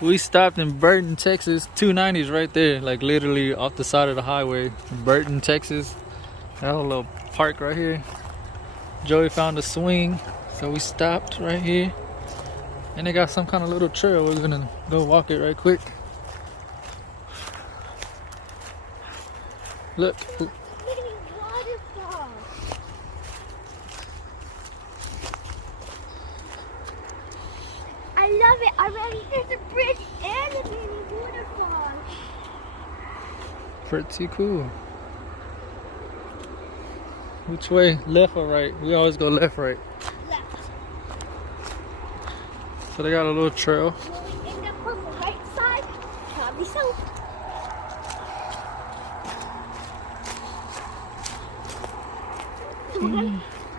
We stopped in Burton, Texas. 290's right there, like literally off the side of the highway. Burton, Texas. Got a little park right here. Joey found a swing, so we stopped right here. And they got some kind of little trail. We're gonna go walk it right quick. Look. I love it. Already there's a bridge and a mini waterfall. Pretty cool. Which way? Left or right? We always go left, right? Left. So they got a little trail. Will we end up on the right side? Probably so.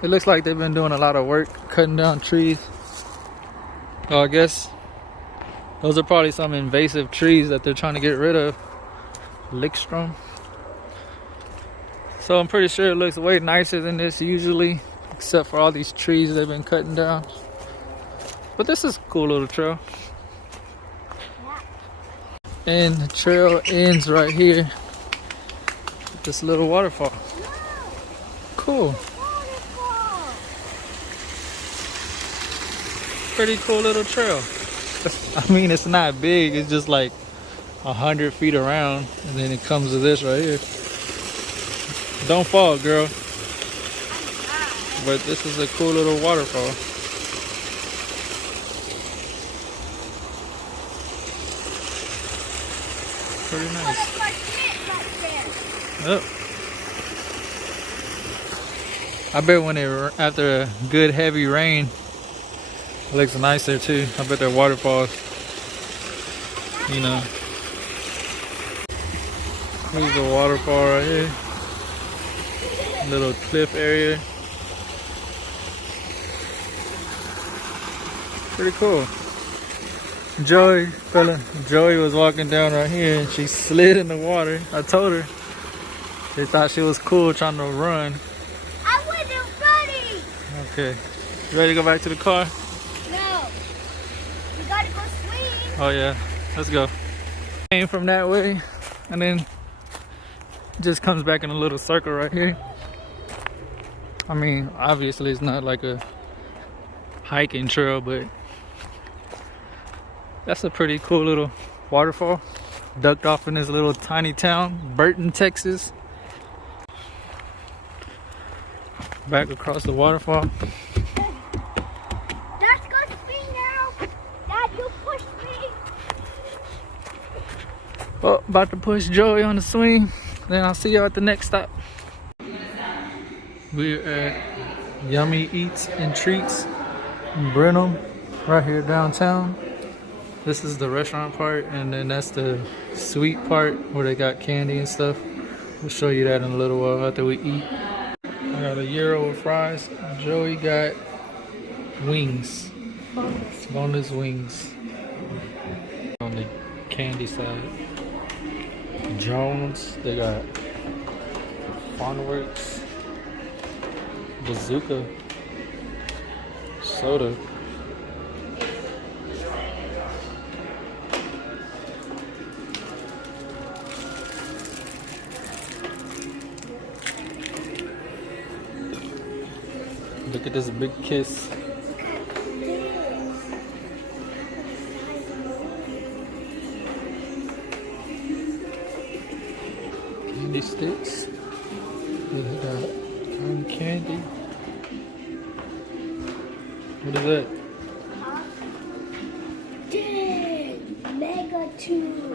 It looks like they've been doing a lot of work cutting down trees. Oh, I guess those are probably some invasive trees that they're trying to get rid of. Lickstrom. So I'm pretty sure it looks way nicer than this usually, except for all these trees they've been cutting down. But this is a cool little trail. And the trail ends right here with this little waterfall. Cool. Pretty cool little trail. I mean, it's not big. It's just like 100 feet around, and then it comes to this right here. Don't fall, girl. But this is a cool little waterfall. Pretty nice. Oh. I bet when after a good heavy rain, it looks nicer too. I bet their waterfalls, you know. Here's the waterfall right here. Little cliff area. Pretty cool. Joey was walking down right here and she slid in the water. I told her. They thought she was cool trying to run. I wasn't ready. Okay. You ready to go back to the car? No. We gotta go swing. Oh yeah. Let's go. Came from that way and then just comes back in a little circle right here. I mean, obviously it's not like a hiking trail, but that's a pretty cool little waterfall. Ducked off in this little tiny town, Burton, Texas. Back across the waterfall. Let's go swing now. Dad, you push me. Oh, about to push Joey on the swing. Then I'll see you at the next stop. We're at Yummy Eats and Treats in Brenham, right here downtown. This is the restaurant part, and then that's the sweet part where they got candy and stuff. We'll show you that in a little while after we eat. I got a gyro with fries. Joey got wings. Boneless wings. On the candy side. Jones, they got Funworks, Bazooka, soda. Look at this big kiss. Candy sticks. They got cotton candy. What is that? Dang, Mega 2.